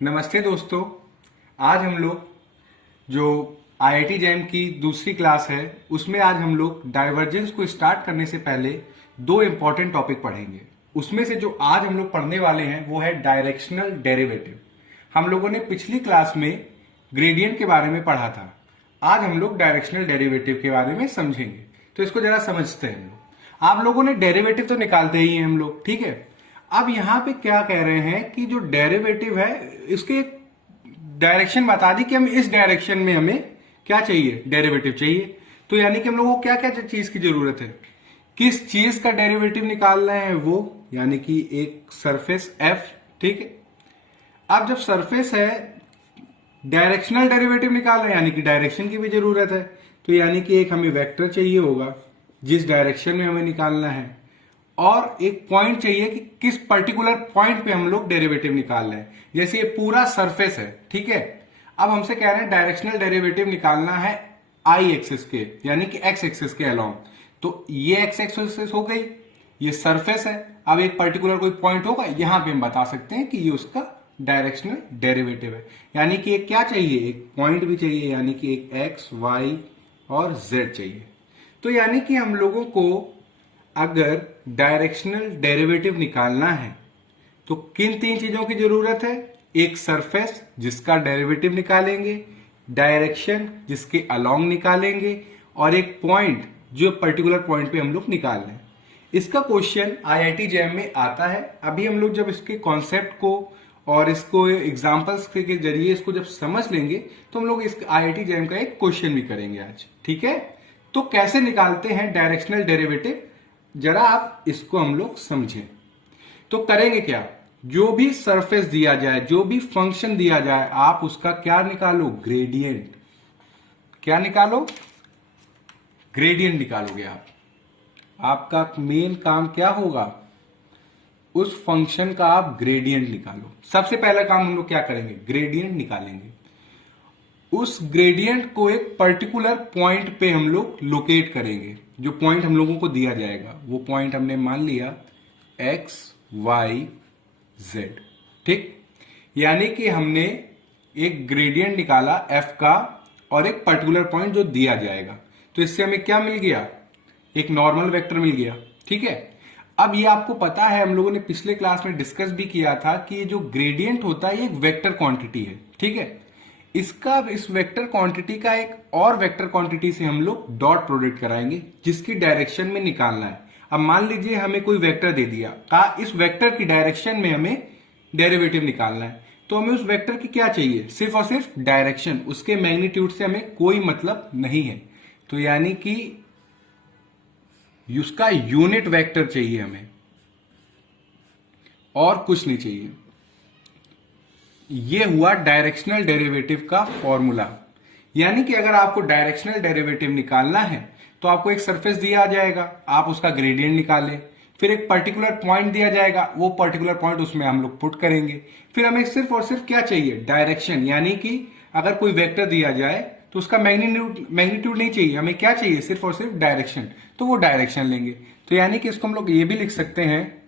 नमस्ते दोस्तों। आज हम लोग जो आईआईटी जैम की दूसरी क्लास है उसमें आज हम लोग डाइवर्जेंस को स्टार्ट करने से पहले दो इम्पॉर्टेंट टॉपिक पढ़ेंगे। उसमें से जो आज हम लोग पढ़ने वाले हैं वो है डायरेक्शनल डेरिवेटिव। हम लोगों ने पिछली क्लास में ग्रेडियंट के बारे में पढ़ा था। आज हम लोग डायरेक्शनल डेरिवेटिव के बारे में समझेंगे, तो इसको जरा समझते हैं हम लोग। आप लोगों ने डेरिवेटिव तो निकालते ही हैं हम लोग, ठीक है। अब यहां पे क्या कह रहे हैं कि जो डेरिवेटिव है इसके एक डायरेक्शन बता दी कि हम इस डायरेक्शन में हमें क्या चाहिए, डेरिवेटिव चाहिए। तो यानी कि हम लोगों को क्या क्या चीज की जरूरत है, किस चीज का डेरिवेटिव निकालना है वो, यानी कि एक सरफेस एफ, ठीक है। अब जब सरफेस है, डायरेक्शनल डेरिवेटिव निकालना है यानी कि डायरेक्शन की भी जरूरत है। तो यानी कि एक हमें वेक्टर चाहिए होगा जिस डायरेक्शन में हमें निकालना है, और एक पॉइंट चाहिए कि किस पर्टिकुलर पॉइंट पे हम लोग डेरिवेटिव निकाल रहे हैं। जैसे ये पूरा सरफेस है, ठीक है। अब हमसे कह रहे हैं डायरेक्शनल डेरिवेटिव निकालना है आई एक्सिस के, यानी कि एक्स एक्सिस के अलोंग। तो ये एक्स एक्सिस हो गई, ये सरफेस है। अब एक पर्टिकुलर कोई पॉइंट होगा, यहां पे हम बता सकते हैं कि ये उसका डायरेक्शनल डेरिवेटिव है। यानी कि एक क्या चाहिए, एक पॉइंट भी चाहिए, यानी कि एक एक्स वाई और जेड चाहिए। तो यानी कि हम लोगों को अगर डायरेक्शनल डेरिवेटिव निकालना है तो किन तीन चीजों की जरूरत है, एक सरफेस जिसका डेरिवेटिव निकालेंगे, डायरेक्शन जिसके अलोंग निकालेंगे, और एक पॉइंट जो पर्टिकुलर पॉइंट पे हम लोग निकाल रहे हैं। इसका क्वेश्चन आईआईटी जैम में आता है। अभी हम लोग जब इसके कॉन्सेप्ट को और इसको एग्जांपल्स के जरिए इसको जब समझ लेंगे तो हम लोग इस आईआईटी जैम का एक क्वेश्चन भी करेंगे आज, ठीक है। तो कैसे निकालते हैं डायरेक्शनल डेरिवेटिव, जरा आप इसको हम लोग समझें। तो करेंगे क्या, जो भी सरफेस दिया जाए, जो भी फंक्शन दिया जाए, आप उसका क्या निकालो, ग्रेडियंट। क्या निकालो, ग्रेडियंट निकालोगे आप। आपका मेन काम क्या होगा, उस फंक्शन का आप ग्रेडियंट निकालो। सबसे पहला काम हम लोग क्या करेंगे, ग्रेडियंट निकालेंगे। उस ग्रेडियंट को एक पर्टिकुलर पॉइंट पे हम लोग लोकेट करेंगे। जो पॉइंट हम लोगों को दिया जाएगा वो पॉइंट हमने मान लिया एक्स वाई जेड, ठीक। यानी कि हमने एक ग्रेडियंट निकाला एफ का और एक पर्टिकुलर पॉइंट जो दिया जाएगा। तो इससे हमें क्या मिल गया, एक नॉर्मल वेक्टर मिल गया, ठीक है। अब ये आपको पता है, हम लोगों ने पिछले क्लास में डिस्कस भी किया था कि ये जो ग्रेडियंट होता है ये एक वेक्टर क्वांटिटी है, ठीक है। इसका, इस वेक्टर क्वांटिटी का एक और वेक्टर क्वांटिटी से हम लोग डॉट प्रोडक्ट कराएंगे जिसकी डायरेक्शन में निकालना है। अब मान लीजिए हमें कोई वेक्टर दे दिया, कहा इस वेक्टर की डायरेक्शन में हमें डेरिवेटिव निकालना है। तो हमें उस वेक्टर की क्या चाहिए, सिर्फ और सिर्फ डायरेक्शन, उसके मैग्नीट्यूड से हमें कोई मतलब नहीं है। तो यानी कि उसका यूनिट वेक्टर चाहिए हमें, और कुछ नहीं चाहिए। ये हुआ डायरेक्शनल डेरिवेटिव का फॉर्मूला। यानी कि अगर आपको डायरेक्शनल डेरिवेटिव निकालना है तो आपको एक सरफेस दिया जाएगा, आप उसका ग्रेडियंट निकालें। फिर एक पर्टिकुलर पॉइंट दिया जाएगा, वो पर्टिकुलर पॉइंट उसमें हम लोग पुट करेंगे। फिर हमें सिर्फ और सिर्फ क्या चाहिए, डायरेक्शन। यानी कि अगर कोई वेक्टर दिया जाए तो उसका मैग्नीट्यूड नहीं चाहिए, हमें क्या चाहिए, सिर्फ और सिर्फ डायरेक्शन। तो वो डायरेक्शन लेंगे। तो यानी कि इसको हम लोग ये भी लिख सकते हैं,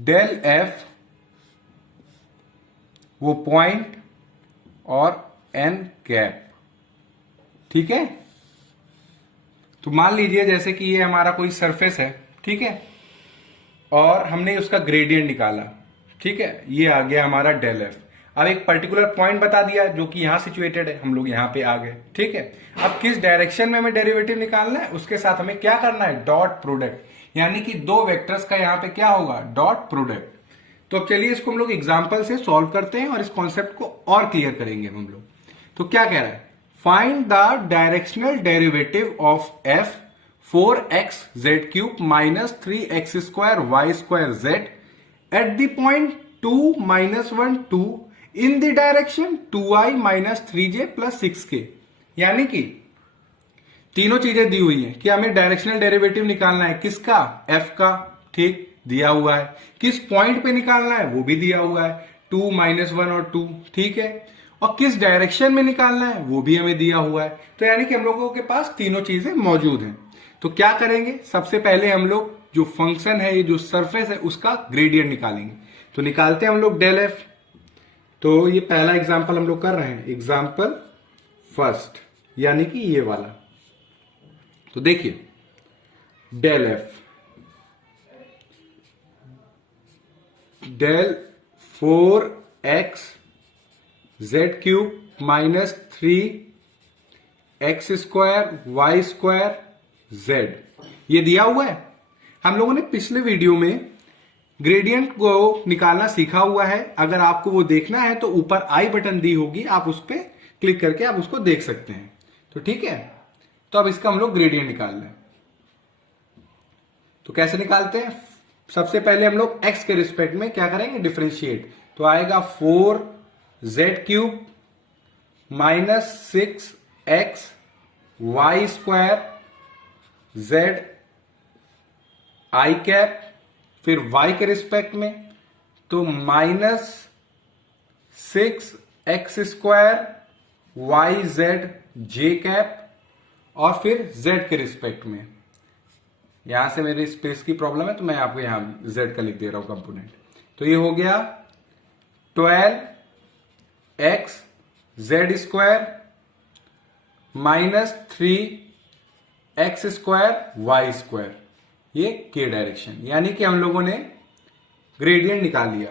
डेल एफ वो पॉइंट और एन कैप, ठीक है। तो मान लीजिए जैसे कि ये हमारा कोई सरफेस है, ठीक है, और हमने उसका ग्रेडियंट निकाला, ठीक है। ये आ गया हमारा डेल एफ। अब एक पर्टिकुलर पॉइंट बता दिया जो कि यहां सिचुएटेड है, हम लोग यहां पे आ गए, ठीक है। अब किस डायरेक्शन में हमें डेरिवेटिव निकालना है, उसके साथ हमें क्या करना है, डॉट प्रोडक्ट। यानी कि दो वेक्टर्स का यहां पे क्या होगा, डॉट प्रोडक्ट। तो अब चलिए इसको हम लोग एग्जाम्पल से सॉल्व करते हैं और इस कॉन्सेप्ट को और क्लियर करेंगे हम लोग। तो क्या कह रहा है, find the directional derivative of F 4xz³ minus 3x²y² z eight the point 2 -1 2 in the direction 2i minus 3j plus 6k। यानी कि तीनों चीजें दी हुई हैं कि हमें डायरेक्शनल डेरिवेटिव निकालना है, किसका, f का, ठीक, दिया हुआ है। किस पॉइंट पे निकालना है वो भी दिया हुआ है, 2 -1 और 2, ठीक है। और किस डायरेक्शन में निकालना है वो भी हमें दिया हुआ है। तो यानी कि हम लोगों के पास तीनों चीजें मौजूद हैं। तो क्या करेंगे, सबसे पहले हम लोग जो फंक्शन है, ये जो सरफेस है, उसका ग्रेडियंट निकालेंगे। तो निकालते हैं हम लोग डेल एफ। तो ये पहला एग्जाम्पल हम लोग कर रहे हैं, एग्जाम्पल फर्स्ट, यानी कि ये वाला। तो देखिए, del F, del 4x Z cube minus 3x square Y square Z, ये दिया हुआ है। हम लोगों ने पिछले वीडियो में ग्रेडियंट को निकालना सीखा हुआ है। अगर आपको वो देखना है तो ऊपर आई बटन दी होगी, आप उस पर क्लिक करके आप उसको देख सकते हैं। तो ठीक है, तो अब इसका हम लोग ग्रेडियंट निकाल लें। तो कैसे निकालते हैं? सबसे पहले हम लोग x के रिस्पेक्ट में क्या करेंगे, डिफरेंशिएट। तो आएगा 4z cube minus 6x y square z i cap, फिर y के रिस्पेक्ट में तो minus 6x square y z j cap, और फिर z के रिस्पेक्ट में, यहां से मेरे स्पेस की प्रॉब्लम है तो मैं आपको यहां z का लिख दे रहा हूं कंपोनेंट। तो ये हो गया 12x Z square minus 3x square Y square, ये के डायरेक्शन, यानी कि हम लोगों ने ग्रेडियंट निकाल लिया।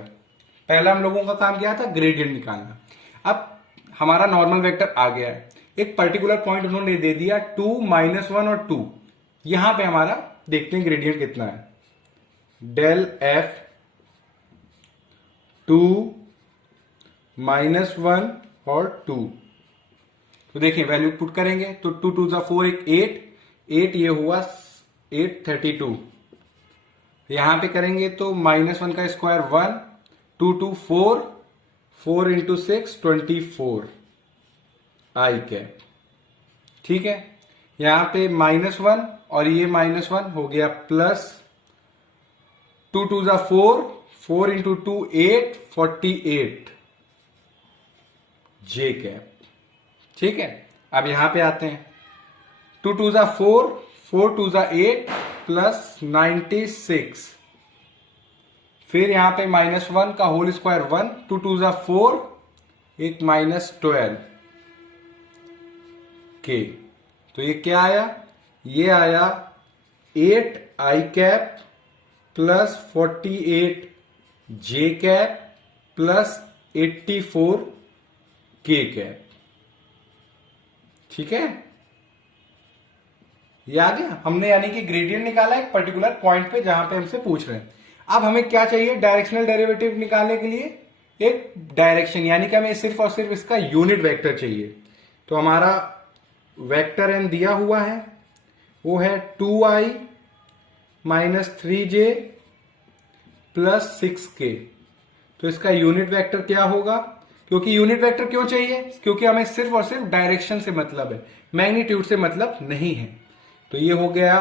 पहला हम लोगों का काम क्या था, ग्रेडियंट निकालना। अब हमारा नॉर्मल वेक्टर आ गया है, एक पर्टिकुलर पॉइंट उन्होंने दे दिया 2, -1 और 2। यहां पे हमारा देखते हैं ग्रेडियंट कितना है, डेल एफ 2 -1 और 2। तो देखिए वैल्यू पुट करेंगे तो 2 2 जा 4, एक 8, ये हुआ 832। यहां पे करेंगे तो -1 का स्क्वायर 1, 2 2 4, 4 इंटू 6 24 आई कैप। ठीक है, यहां पे -1 और ये -1 हो गया प्लस 2 2 जा 4, 4 इंटू 2 8, 48 जे कैप। ठीक है, अब यहां पे आते हैं, 2 2 जा 4, 4 2 जा 8 प्लस 96, फिर यहां पे -1 का होल स्क्वायर 1, 2 2 जा 4, एक -12 के। तो ये क्या आया, ये आया 8 आई कैप प्लस 48 जे कैप प्लस 84 के कैप। ठीक है, ये आ गया, हमने यानी कि ग्रेडियंट निकाला एक पर्टिकुलर पॉइंट पे जहां पे हमसे पूछ रहे हैं। अब हमें क्या चाहिए, डायरेक्शनल डेरिवेटिव निकालने के लिए एक डायरेक्शन, यानी कि हमें सिर्फ और सिर्फ इसका यूनिट वेक्टर चाहिए। तो हमारा वेक्टर एन दिया हुआ है, वो है 2i minus 3j plus 6k। तो इसका यूनिट वेक्टर क्या होगा, क्योंकि यूनिट वेक्टर क्यों चाहिए, क्योंकि हमें सिर्फ और सिर्फ डायरेक्शन से मतलब है, मैग्नीट्यूड से मतलब नहीं है। तो ये हो गया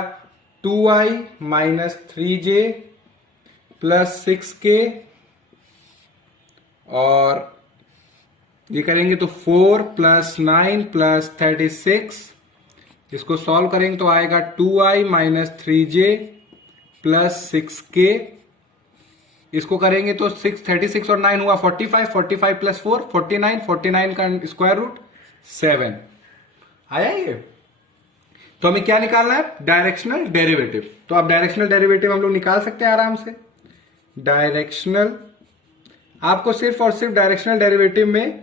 2i minus 3j plus 6k, और ये करेंगे तो 4 प्लस 9 प्लस 36, इसको सॉल्व करेंगे तो आएगा 2i minus 3j plus 6k। इसको करेंगे तो 36 और 9 हुआ 45, 45 प्लस 4 49, 49 का स्क्वायर रूट 7 आया ये। तो हमें क्या निकालना है, डायरेक्शनल डेरिवेटिव। तो अब डायरेक्शनल डेरिवेटिव हम लोग निकाल सकते हैं आराम से। डायरेक्शनल, आपको सिर्फ और सिर्फ डायरेक्शनल डेरिवेटिव में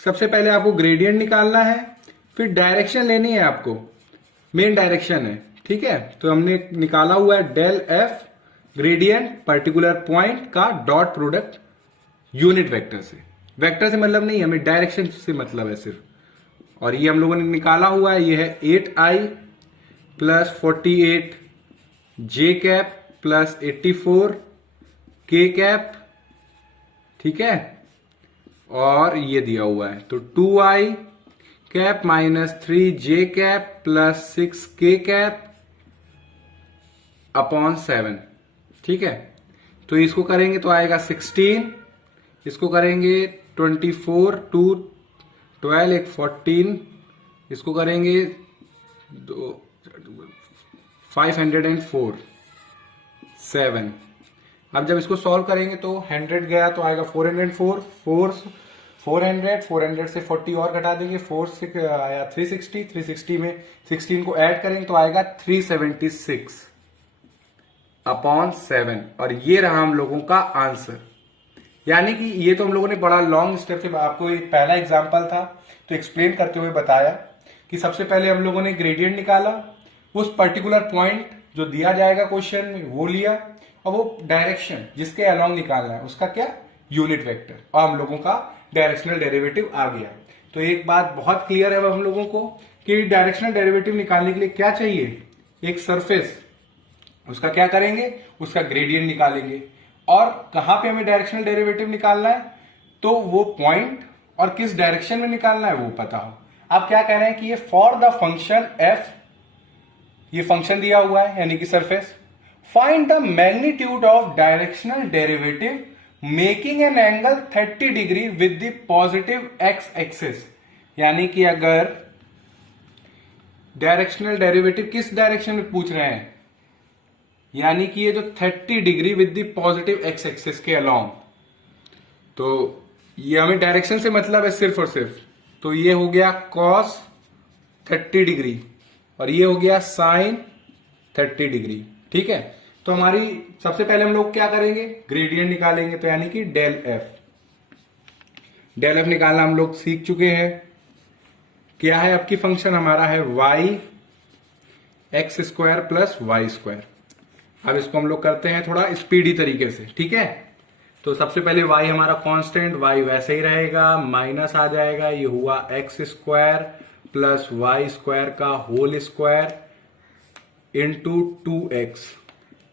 सबसे पहले आपको ग्रेडियंट निकालना है, फिर डायरेक्शन लेनी है आपको, मेन डायरेक्शन है। ठीक है, तो हमने निकाला हुआ है del F gradient particular point का डॉट प्रोडक्ट यूनिट वेक्टर से। वेक्टर से मतलब नहीं, हमें डायरेक्शन से मतलब है सिर्फ। और ये हम लोगों ने निकाला हुआ है, ये है 8i प्लस 48 जे कैप प्लस 84 के कैप। ठीक है, और ये दिया हुआ है तो 2i cap minus 3j cap plus 6k cap upon 7। ठीक है, तो इसको करेंगे तो आएगा 16, इसको करेंगे 24 2 12 एक 14, इसको करेंगे 504 7। अब जब इसको सॉल्व करेंगे तो 100 गया तो आएगा 404, 4 400 से 40 और घटा देंगे, 4 6 आया 360, 360 में 16 को ऐड करेंगे तो आएगा 376 अपॉन 7, और ये रहा हम लोगों का आंसर। यानी कि ये तो हम लोगों ने बड़ा लॉन्ग स्टेप से, आपको एक पहला एग्जांपल था तो एक्सप्लेन करते हुए बताया कि सबसे पहले हम लोगों ने ग्रेडियंट निकाला, उस पर्टिकुलर पॉइंट जो दिया जाएगा क्वेश्चन में वो लिया, और वो डायरेक्शन जिसके अलोंग निकालना है उसका क्या, यूनिट वेक्टर, और हम लोगों का डायरेक्शनल डेरिवेटिव आ गया। तो एक बात बहुत क्लियर है अब हम लोगों को कि डायरेक्शनल डेरिवेटिव निकालने के लिए क्या चाहिए, एक सरफेस, उसका क्या करेंगे, उसका ग्रेडियंट निकालेंगे, और कहां पे हमें डायरेक्शनल डेरिवेटिव निकालना है, तो वो पॉइंट और किस डायरेक्शन में निकालना है वो पता हो। आप क्या कह रहे हैं कि ये फॉर द फंक्शन एफ, ये फंक्शन दिया हुआ है यानी कि surface, find the magnitude of directional derivative making an angle 30 degree with the positive x axis. यानी कि अगर डायरेक्शनल डेरिवेटिव किस डायरेक्शन में पूछ रहे हैं, यानी कि ये जो 30 degree with the positive x axis के अलोंग, तो ये हमें डायरेक्शन से मतलब है सिर्फ और सिर्फ, तो ये हो गया कॉस 30 डिग्री और ये हो गया साइन 30 डिग्री। ठीक है, तो हमारी सबसे पहले हम लोग क्या करेंगे, ग्रेडियंट निकालेंगे, तो यानी कि डेल एफ, डेल एफ निकालना हम लोग सीख चुके हैं। क्या है आपकी फंक्शन, हमारा है Y X square plus Y square. अब इसको हम लोग करते हैं थोड़ा स्पीडी तरीके से, ठीक है। तो सबसे पहले y हमारा कांस्टेंट, y वैसे ही रहेगा, माइनस आ जाएगा, ये हुआ X square plus Y square का whole square into 2x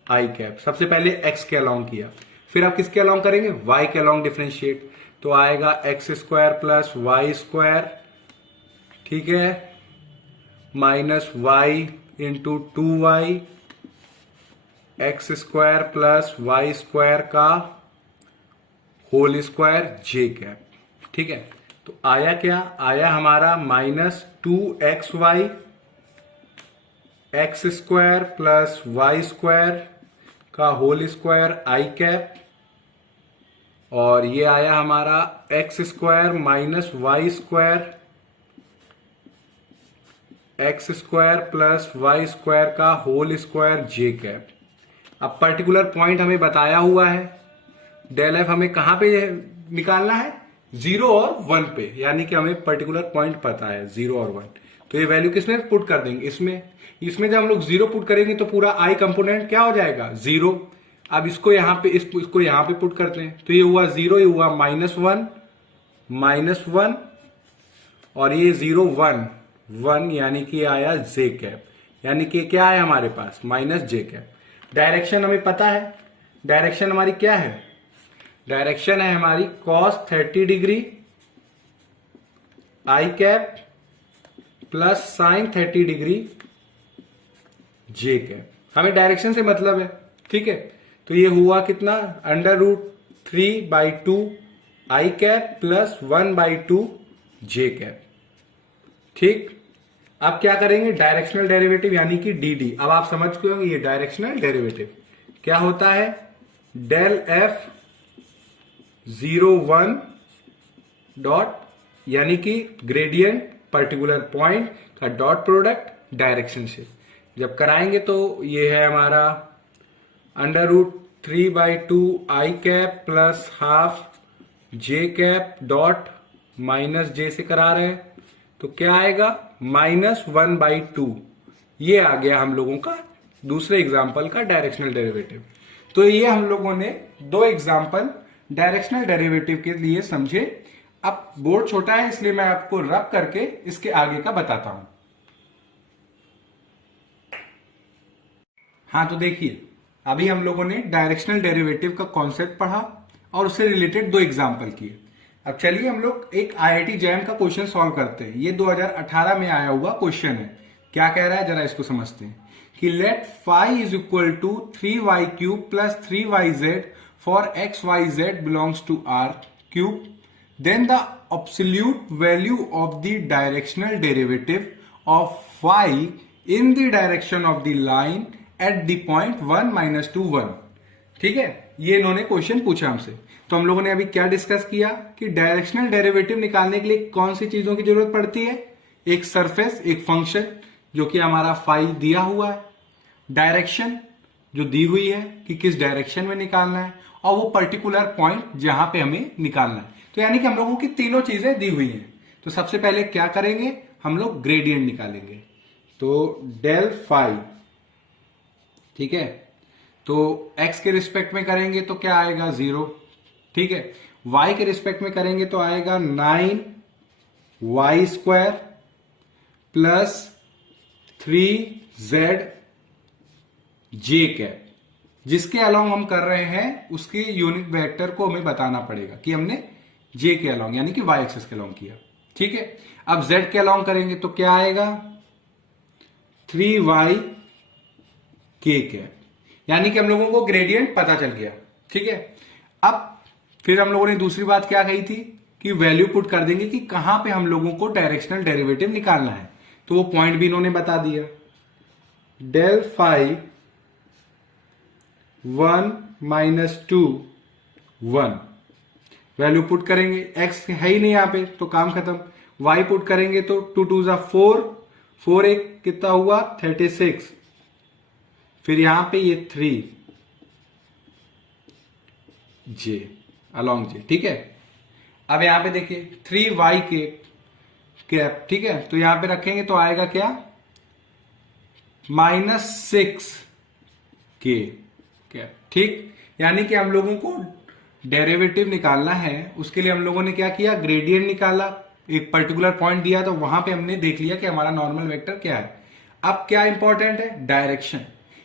I cap. सबसे पहले x के अलोंग किया, फिर आप किसके अलोंग करेंगे, y के अलोंग डिफरेंशिएट, तो आएगा X square plus Y square, ठीक है, minus Y into 2y X square plus Y square का होल स्क्वायर जे कैप। ठीक है, तो आया क्या, आया हमारा minus 2xy X square plus Y square का होल स्क्वायर आई कैप, और ये आया हमारा X square minus Y square X square plus Y square का होल स्क्वायर जे कैप। अब पर्टिकुलर पॉइंट हमें बताया हुआ है, डेल एफ हमें कहां पे निकालना है, 0 और 1 पे, यानी कि हमें पर्टिकुलर पॉइंट पता है 0 और 1, तो ये वैल्यू किसमें पुट कर देंगे, इसमें जब हम लोग 0 पुट करेंगे तो पूरा आई कंपोनेंट क्या हो जाएगा, 0। अब इसको यहां पे इसको यहां पे पुट करते हैं, तो ये हुआ 0, ये हुआ माइनस वन, और ये 0 1 यानी कि आया जे कैप, यानी कि क्या है हमारे पास माइनस जे कैप। डायरेक्शन हमें पता है, डायरेक्शन हमारी क्या है, डायरेक्शन है हमारी cos 30 degree I cap plus sign 30 degree J cap, हमें डायरेक्शन से मतलब है। ठीक है, तो ये हुआ कितना, √3/2 आई कैप प्लस 1/2 जे कैप। ठीक, अब क्या करेंगे, डायरेक्शनल डेरिवेटिव यानी कि dd। अब आप समझ गए होंगे ये डायरेक्शनल डेरिवेटिव क्या होता है, डेल एफ 0 1 डॉट, यानी कि ग्रेडियंट पर्टिकुलर पॉइंट का डॉट प्रोडक्ट डायरेक्शन से। जब कराएंगे तो ये है हमारा √3/2 आई कैप प्लस हाफ जे कैप डॉट माइनस जे से करा रहे हैं, तो क्या आएगा -1/2। ये आ गया हम लोगों का दूसरे एग्जाम्पल का डायरेक्शनल डेरिवेटिव। तो ये हम लोगों ने 2 एग्जाम्पल डायरेक्शनल डेरिवेटिव के लिए समझे। अब बोर्ड छोटा है इसलिए मैं आपको रब करके इसके आगे का बताता हूं। हाँ, तो देखिए अभी हम लोगों ने डायरेक्शनल डेरिवेटिव का कॉन्सेप्ट पढ़ा और उससे रिलेटेड 2 एग्जाम्पल किए। अब चलिए हम लोग एक IIT जैम का क्वेश्चन सॉल्व करते हैं। ये 2018 में आया हुआ क्वेश्चन है। क्या कह रहा है जरा इसको समझते हैं कि let phi is equal to 3y³ plus 3yz for xyz belongs to R³ then the absolute value of the directional derivative of phi in the direction of the line at the point 1 - 2 1। ठीक है, ये इन्होंने question पूछा हमसे। तो हम लोगों ने अभी क्या डिस्कस किया कि डायरेक्शनल डेरिवेटिव निकालने के लिए कौन सी चीजों की जरूरत पड़ती है, एक सरफेस, एक फंक्शन जो कि हमारा फाई दिया हुआ है, डायरेक्शन जो दी हुई है कि किस डायरेक्शन में निकालना है, और वो पर्टिकुलर पॉइंट जहां पे हमें निकालना है। तो यानी कि हम लोगों की तीनों चीजें दी हुई हैं। तो सबसे पहले क्या करेंगे, हम लोग ग्रेडियंट निकालेंगे। तो डेल फाई, ठीक है, तो x के रिस्पेक्ट में करेंगे तो क्या आएगा 0, ठीक है। y के रिस्पेक्ट में करेंगे तो आएगा 9y² plus 3z j cap. जिसके अलोंग हम कर रहे हैं उसके यूनिट वेक्टर को हमें बताना पड़ेगा कि हमने j के अलोंग यानी कि y एक्सिस के अलोंग किया, ठीक है। अब z के अलोंग करेंगे तो क्या आएगा 3y k कैप, यानी कि हम लोगों को ग्रेडियंट पता चल गया, ठीक है। अब फिर हम लोगों ने दूसरी बात क्या कही थी कि वैल्यू पुट कर देंगे कि कहां पे हम लोगों को डायरेक्शनल डेरिवेटिव निकालना है। तो वो पॉइंट भी इन्होंने बता दिया, del phi 1 minus 2 1, value put करेंगे, x है ही नहीं यहां पे तो काम खत्म। y पुट करेंगे तो 2 2 जा 4, 4 एक कितना हुआ 36, फिर यहां पे ये 3 j अलोंग j, ठीक है। अब यहां पे देखिए 3y के कैप, ठीक है, तो यहां पे रखेंगे तो आएगा क्या -6 k कैप, ठीक। यानी कि हम लोगों को डेरिवेटिव निकालना है, उसके लिए हम लोगों ने क्या किया, ग्रेडियंट निकाला, एक पर्टिकुलर पॉइंट दिया तो वहां पे हमने देख लिया कि हमारा नॉर्मल वेक्टर क्या है। अब क्या इंपॉर्टेंट है, डायरेक्शन।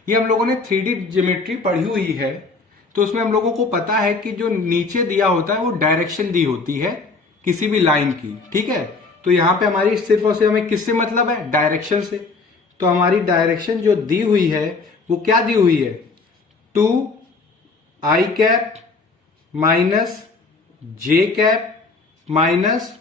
ये हम लोगों ने 3D ज्योमेट्री पढ़ी हुई है, तो उसमें हम लोगों को पता है कि जो नीचे दिया होता है वो डायरेक्शन दी होती है किसी भी लाइन की, ठीक है। तो यहां पे हमारी सिर्फ और सिर्फ हमें किससे मतलब है, डायरेक्शन से। तो हमारी डायरेक्शन जो दी हुई है वो क्या दी हुई है, 2i cap minus j cap minus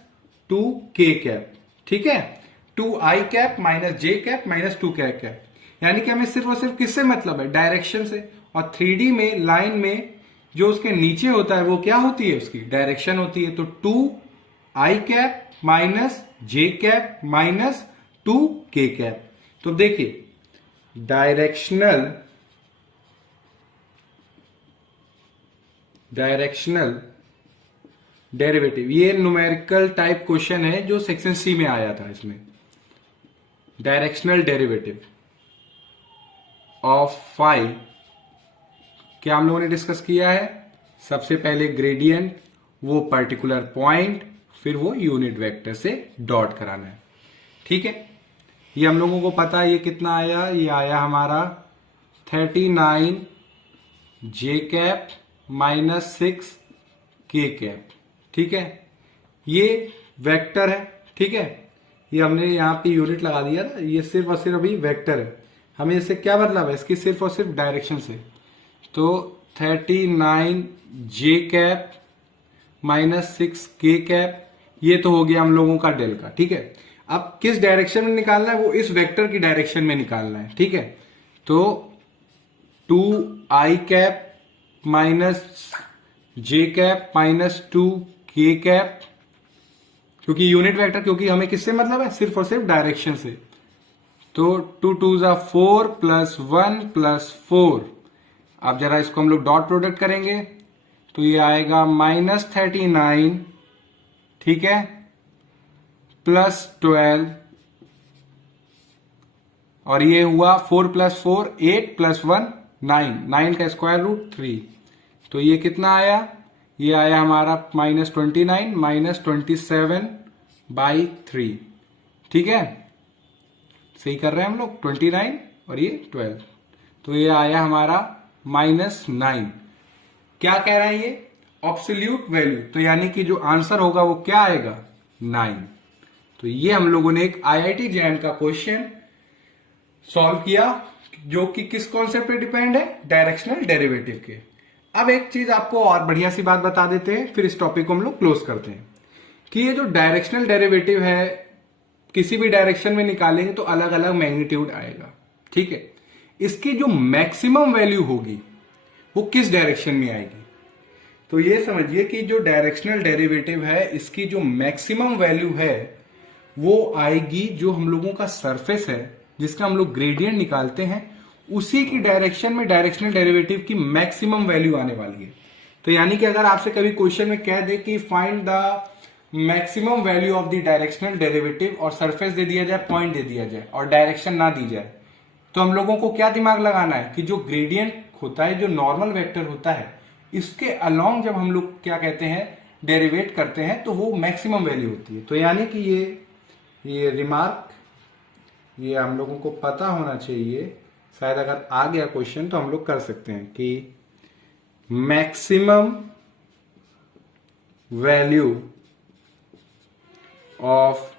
2k cap, ठीक है। 2i cap minus j cap minus 2k cap, यानी कि हमें सिर्फ और सिर्फ किससे मतलब है, डायरेक्शन से। और 3D में लाइन में जो उसके नीचे होता है वो क्या होती है, उसकी डायरेक्शन होती है। तो 2i cap minus j cap minus 2k cap. तो देखिए डायरेक्शनल डेरिवेटिव, ये न्यूमेरिकल टाइप क्वेश्चन है जो सेक्शन सी में आया था। इसमें डायरेक्शनल डेरिवेटिव ऑफ फाई क्या हम लोगों ने डिस्कस किया है, सबसे पहले ग्रेडियंट, वो पर्टिकुलर पॉइंट, फिर वो यूनिट वेक्टर से डॉट कराना है, ठीक है। ये हम लोगों को पता है, ये कितना आया, ये आया हमारा 39 j cap minus 6 k cap, ठीक है। ये वेक्टर है, ठीक है, ये हमने यहां पे यूनिट लगा दिया था, ये सिर्फ और सिर्फ अभी वेक्टर है। हमें इससे क्या मतलब है, इसकी सिर्फ और सिर्फ डायरेक्शन से। तो 39 j cap minus 6 k cap, ये तो हो गया हम लोगों का डेल का, ठीक है। अब किस डायरेक्शन में निकालना है, वो इस वेक्टर की डायरेक्शन में निकालना है, ठीक है। तो 2i cap minus j cap minus 2k cap, क्योंकि यूनिट वेक्टर, क्योंकि हमें किससे मतलब है, सिर्फ और सिर्फ डायरेक्शन से। तो 2 2 जा 4 प्लस 1 प्लस 4, अब जरा इसको हम लोग डॉट प्रोडक्ट करेंगे तो ये आएगा -39, ठीक है, प्लस 12, और ये हुआ 4 प्लस 4 8 प्लस 1 9, 9 का स्क्वायर रूट 3। तो ये कितना आया, ये आया हमारा -29 माइनस 27/3, ठीक है। सही कर रहे हैं हम लोग, 29 और ये 12, तो ये आया हमारा -9। क्या कह रहा है ये, ऑब्सोल्यूट वैल्यू, तो यानी कि जो आंसर होगा वो क्या आएगा 9। तो ये हम लोगों ने एक IIT जैम का क्वेश्चन सॉल्व किया जो कि किस कॉन्सेप्ट पे डिपेंड है, डायरेक्शनल डेरिवेटिव के। अब एक चीज आपको और बढ़िया सी बात बता देते हैं, फिर इस टॉपिक को हम लोग क्लोज करते हैं, कि ये जो डायरेक्शनल डेरिवेटिव है किसी भी डायरेक्शन में निकालेंगे तो अलग अलग मैग्नीट्यूड आएगा, ठीक है। इसकी जो मैक्सिमम वैल्यू होगी वो किस डायरेक्शन में आएगी, तो ये समझिए कि जो डायरेक्शनल डेरिवेटिव है इसकी जो मैक्सिमम वैल्यू है वो आएगी जो हम लोगों का सरफेस है जिसका हम लोग ग्रेडियंट निकालते हैं, उसी की डायरेक्शन में डायरेक्शनल डेरिवेटिव की मैक्सिमम वैल्यू आने वाली है। तो यानी कि अगर आपसे कभी क्वेश्चन में कह दे कि find the maximum value of the directional derivative और सरफेस दे दिया जाए, पॉइंट दे दिया जाए और डायरेक्शन ना दी जाए, तो हम लोगों को क्या दिमाग लगाना है कि जो ग्रेडियंट होता है, जो नॉर्मल वेक्टर होता है, इसके अलोंग जब हम लोग क्या कहते हैं डेरिवेट करते हैं तो वो मैक्सिमम वैल्यू होती है। तो यानी कि ये रिमार्क ये हम लोगों को पता होना चाहिए, शायद अगर आ गया क्वेश्चन तो हम लोग कर सकते हैं कि maximum value of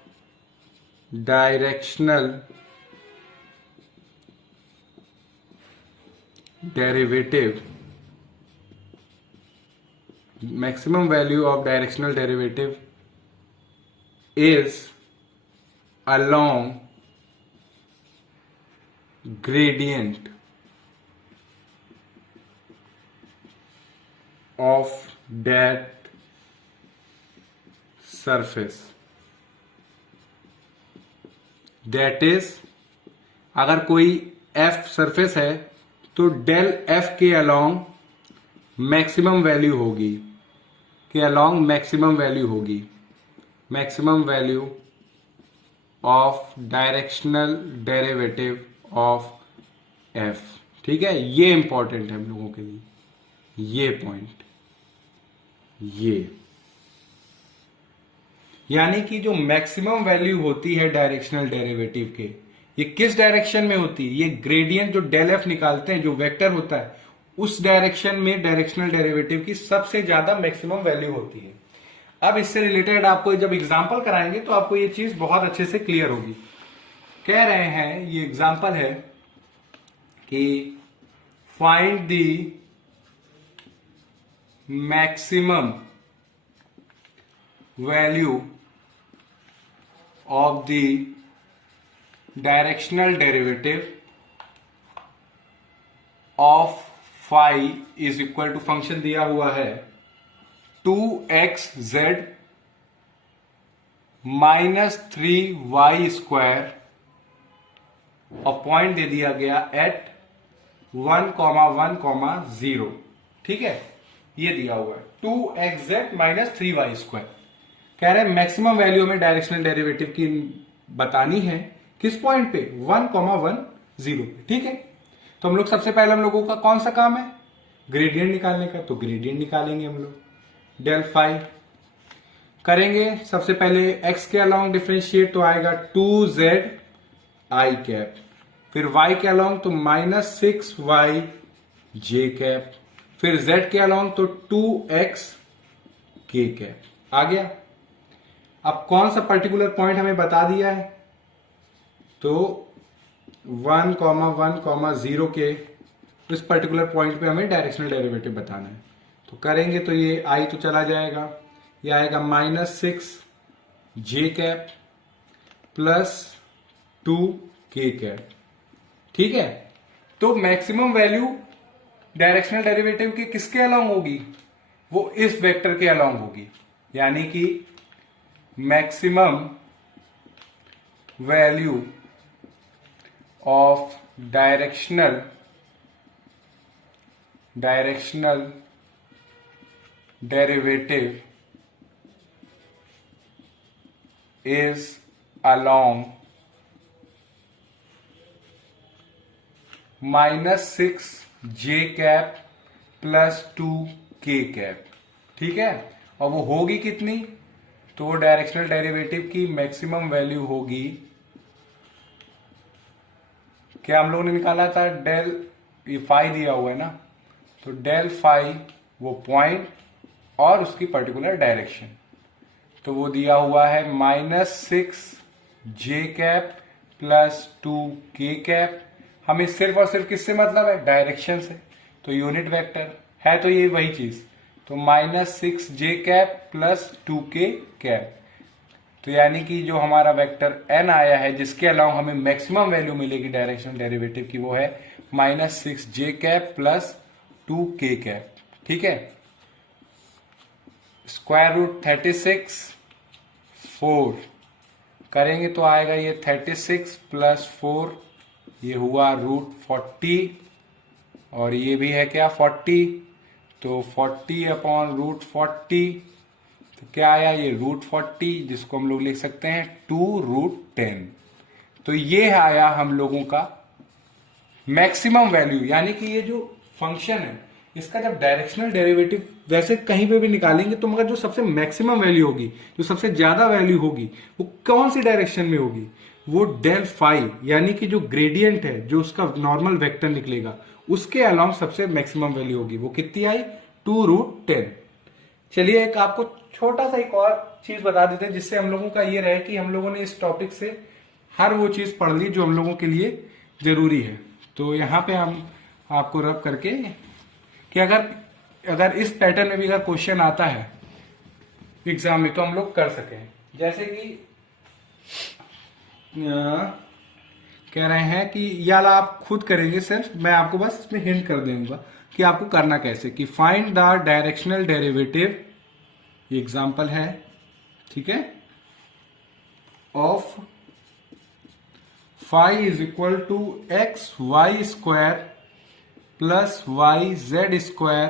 directional derivative, maximum value of directional derivative is along gradient of that surface, that is अगर कोई f सरफेस है तो डेल f के अलोंग मैक्सिमम वैल्यू होगी, के अलोंग मैक्सिमम वैल्यू होगी, maximum value of directional derivative of F. ठीक है, ये इंपॉर्टेंट है हम लोगों के लिए, ये पॉइंट, ये यानी कि जो मैक्सिमम वैल्यू होती है डायरेक्शनल डेरिवेटिव के, ये किस डायरेक्शन में होती है? ये ग्रेडियंट जो डेल एफ निकालते हैं, जो वेक्टर होता है, उस डायरेक्शन में डायरेक्शनल डेरिवेटिव की सबसे ज्यादा मैक्सिमम वैल्यू होती है। अब इससे रिलेटेड आपको जब एग्जांपल कराएंगे तो आपको ये चीज बहुत अच्छे से क्लियर होगी। कह रहे हैं, ये एग्जांपल है कि find the maximum value of the directional derivative of phi is equal to, function दिया हुआ है 2xz माइनस 3y स्क्वायर और पॉइंट दे दिया गया एट 1,1,0। ठीक है, ये दिया हुआ है 2xz माइनस 3y स्क्वायर। कह रहे हैं मैक्सिमम वैल्यू में डायरेक्शनल डेरिवेटिव की बतानी है, किस पॉइंट पे? 1,1,0 पे। ठीक है, तो हम लोग सबसे पहले हम लोगों का कौन सा काम है? ग्रेडियंट निकालने का। तो ग्रेडियंट निकालेंगे हम लोग, डेल फाई करेंगे। सबसे पहले x के अलोंग डिफरेंशिएट तो आएगा 2z आई कैप, फिर y के अलोंग तो माइनस 6y जे कैप, फिर z के अलोंग तो 2x के कैप। आ गया। अब कौन सा पर्टिकुलर पॉइंट हमें बता दिया है? तो 1,1,0 के इस पर्टिकुलर पॉइंट पे हमें डायरेक्शनल डेरिवेटिव बताना है। तो करेंगे तो ये आई तो चला जाएगा, ये आएगा माइनस 6 जे कैप प्लस 2 के कैप। ठीक है, तो मैक्सिमम वैल्यू डायरेक्शनल डेरिवेटिव के किसके अलोंग होगी? वो इस वेक्टर के अलोंग होगी, यानी कि maximum value of directional derivative is along minus 6 J cap plus 2 के कैप। ठीक है, और वो होगी कितनी? तो डायरेक्शनल डेरिवेटिव की मैक्सिमम वैल्यू होगी, क्या हम लोगों ने निकाला था? डेल, ये फाई दिया हुआ है ना, तो डेल फाई वो पॉइंट और उसकी पर्टिकुलर डायरेक्शन, तो वो दिया हुआ है माइनस 6 जे कैप प्लस 2 के कैप। हमें सिर्फ और सिर्फ किससे मतलब है? डायरेक्शन से। तो यूनिट वेक्टर है तो ये वही चीज, तो माइनस 6 जे कैप प्लस 2 के कैप। तो यानी कि जो हमारा वेक्टर n आया है जिसके अलावा हमें मैक्सिमम वैल्यू मिलेगी डायरेक्शनल डेरिवेटिव की, वो है माइनस 6 जे कैप प्लस 2 के कैप। ठीक है, स्क्वायर रूट 36 4 करेंगे तो आएगा ये 36 प्लस 4, ये हुआ रूट 40 और ये भी है क्या 40, तो 40 अपॉन रूट 40, तो क्या आया ये रूट 40, जिसको हम लोग लिख सकते हैं 2 रूट 10। तो ये आया हम लोगों का मैक्सिमम वैल्यू, यानी कि ये जो फंक्शन है इसका जब डायरेक्शनल डेरिवेटिव वैसे कहीं पे भी निकालेंगे तो मगर जो सबसे मैक्सिमम वैल्यू होगी, जो सबसे ज्यादा वैल्यू होगी, वो कौन सी डायरेक्शन में होगी, वो डेल फाई यानी कि जो ग्रेडियंट है, जो उसका नॉर्मल वेक्टर निकलेगा उसके अलाउंग सबसे मैक्सिमम वैल्यू होगी। वो कितनी आई 2 रूट 10। चलिए एक आपको छोटा सा एक और चीज बता देते हैं जिससे हम लोगों का ये रहे कि हम लोगों ने इस टॉपिक से हर वो चीज पढ़ ली जो हम लोगों के लिए जरूरी है। तो यहाँ पे हम आपको रब करके कि अगर इस पैटर्न में भी अगर क्वेश्चन आता है एग्जाम में तो हम लोग कर सकें। जैसे कि कह रहे हैं कि यार आप खुद करेंगे, सिर्फ मैं आपको बस इसमें हिंट कर दूंगा कि आपको करना कैसे, कि फाइंड द डायरेक्शनल डेरिवेटिव, ये एग्जाम्पल है, ठीक है, of phi is equal to X Y square plus Y Z square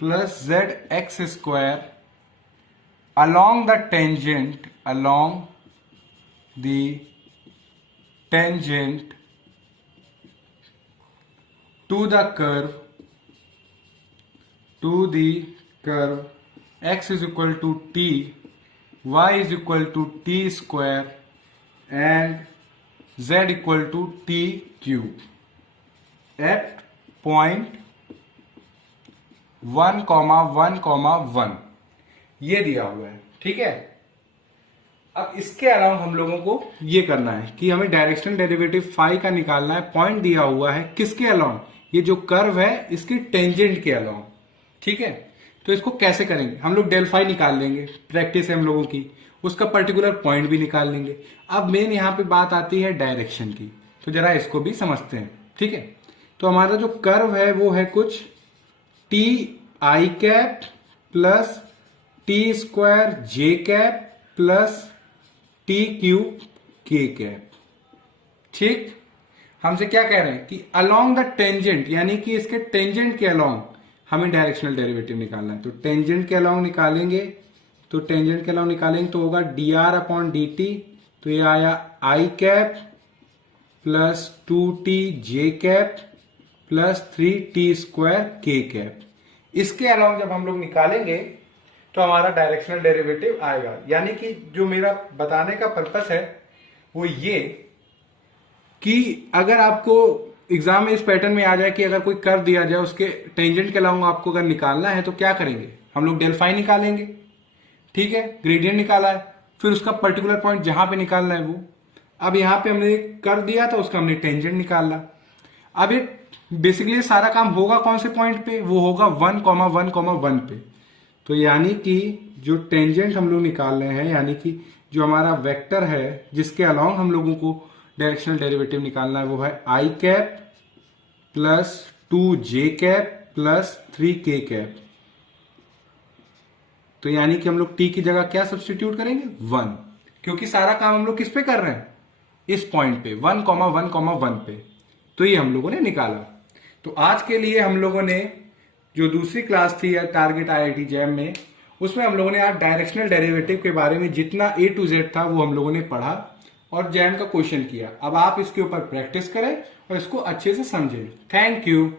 plus Z X square along the tangent to the curve x is equal to t, y is equal to t square and z equal to t cube at point 1,1,1 ये दिया हुआ है, ठीक है। अब इसके अलावा हम लोगों को ये करना है कि हमें डायरेक्शनल डेरिवेटिव फाई का निकालना है। पॉइंट दिया हुआ है किसके अलावा, ये जो कर्व है इसकी टेंजेंट के अलावा, ठीक है। तो इसको कैसे करेंगे, हम लोग डेल फाई निकाल लेंगे, प्रैक्टिस है हम लोगों की, उसका पर्टिकुलर पॉइंट भी निकाल लेंगे। अब मेन यहाँ पे बात आती है डायरेक्शन की, तो जरा इसको भी समझते हैं, ठीक है। तो हमारा जो कर्व है वो है कुछ T I cap plus T square J cap plus T cube के कैप, ठीक। हमसे क्या कह रहे हैं कि अलोंग द टेंजेंट, यानी कि इसके टेंजेंट के अलोंग हमें डायरेक्शनल डेरिवेटिव निकालना है। तो टेंजेंट के अलोंग निकालेंगे, तो टेंजेंट के अलोंग निकालेंगे तो होगा D R upon D T, तो ये आया आई कैप प्लस 2t जे कैप प्लस 3t स्क्वायर के कैप। इसके अलावा जब हम लोग निकालेंगे तो हमारा डायरेक्शनल डेरिवेटिव आएगा। यानी कि जो मेरा बताने का पर्पस है वो ये कि अगर आपको एग्जाम में इस पैटर्न में आ जाए कि अगर कोई कर्व दिया जाए उसके टेंजेंट के अलावा आपको अगर निकालना है तो क्या करेंगे, हम लोग डेल फाई निकालेंगे, ठीक है, ग्रेडियंट निकाला है, फिर उसका पर्टिकुलर पॉइंट जहां पे निकालना है वो। अब यहाँ पे हमने कर्व दिया था उसका हमने टेंजेंट निकाला। अब ये बेसिकली सारा काम होगा कौन से पॉइंट पे, वो होगा 1,1,1 पे। तो यानी कि जो टेंजेंट हम लोग निकाल रहे हैं, यानी कि जो हमारा वेक्टर है जिसके अलोंग हम लोगों को डायरेक्शनल डेरिवेटिव निकालना है, वो है आई कैप प्लस 2 जे कैप प्लस 3 के कैप। तो यानी कि हम लोग टी की जगह क्या सब्सटीट्यूट करेंगे 1, क्योंकि सारा काम हम लोग किस पे कर रहे हैं, इस पॉइंट पे 1,1,1 पे। तो ये हम लोगों ने निकाला। तो आज के लिए हम लोगों ने जो दूसरी क्लास थी या टारगेट आईआईटी जैम में, उसमें हम लोगों ने आज डायरेक्शनल डेरिवेटिव के बारे में जितना A to Z था वो हम लोगों ने पढ़ा और जैम का क्वेश्चन किया। अब आप इसके ऊपर प्रैक्टिस करें और इसको अच्छे से समझें। Thank you.